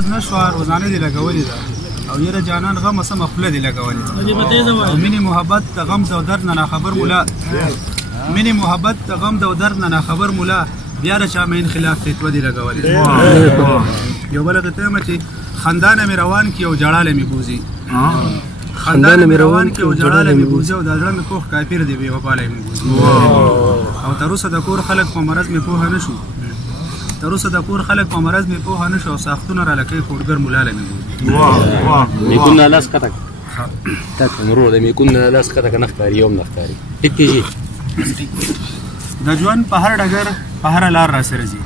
مرض نشوه روزانه دې لګولې ده او یره جانان غم سمه خوله دې لګولې ده او مینې محبت د غم د درد نه ناخبر مولا مینې محبت د غم د درد نه ناخبر مولا بیا د چا مین خلاف فتوا دې لګولې ده یو بله قطعه مه چې خندانه مې روان کي او جړاله مې بوځي خندانه مې روان کي او جړاله مې بوځي او د زړه مې پوخ کافر دی بې وفاله مې بوځي او تر اوسه د کور خلک په مرض مې پوهه نه شو تر اوسه د کور خلک په مرض مې پوهه نه شو او ساختونه را لکۍ خوړګر ملاله مې بوځي میکونه لاس کته تک مرور د میکونه لاس کته که نه ښکاري یو هم نه ښکاري ټیک کېږي د ژوند په هر ډګر په هره لار را سره ځي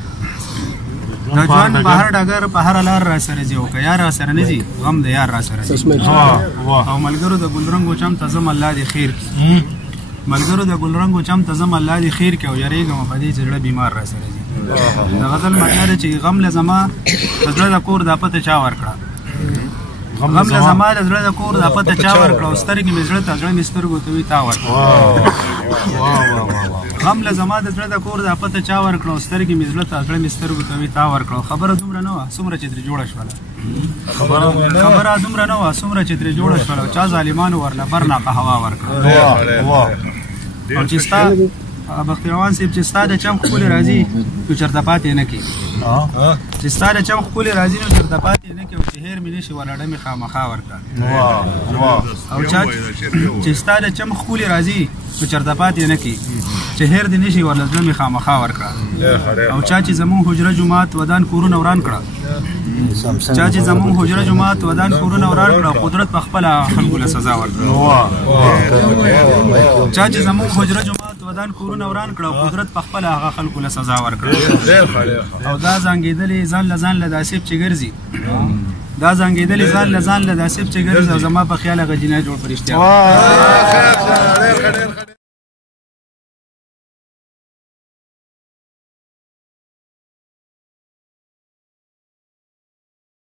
د ژوند په هر ډګر په هره لار را سره ځي او که یار را سره نه ځي غم د یار را سره ځي او ملګرو د ګلرنګو چم ته ځم الله دې خیر کړي ملګرو د ګلرنګو چم ته ځم الله دې خیر کړي او یریږم په دې چې زړه بیمار را سره ځي د غزل مطلب دی چې غم له زما د زړه د کور دا پته چا ورکړه غم له زما د زړه د کور دا پته چا ورکړه او سترګې مې زړه ته زړه مې سترګو ته وي تا ورکړه غم له زما د زړه د کور دا پته چا ورکړه او سترګې مې زړه ته زړه مې سترګو ته وي تا ورکړه خبره دومره نه وه څومره چې ترې جوړه شوله خبره دومره نه وه څومره چې ترې جوړه شوله او چا ظالمانو ورله برناقه هوا ورکړه او چې ستا بختیروان صاحب چې ستا د چم ښکلې راځي نو چېرته پاتې نه کړي چې ستا د چم ښکلې راځي نو چېرته پاتې نه کړي او چې هیر مې نه شي ورډه مې خامخا ورکړه او چې ستا د چم ښکلې راځي نو چېرته پاتې نه کړي چې هیر دې نه شي ورله زړه مې خامخا ورکړه او چا چې زمونږ حجره جومات ودان کورونه وران کړه چا چې زمونږ حجره جومات ودان کورونه وران کړه قدرت په خپله خلکو له سزا ورکړه چا چې زمونږ حجره جومات ودان کورونه وران کړه قدرت په خپله هغه خلکو له سزا ورکړه او دا زنګېدلې ځان له داسیب چې ګرځي دا زنګېدلې ځان له داسیب چې ګرځي او زما په خیال هغه جنایت جوړ په رښتیا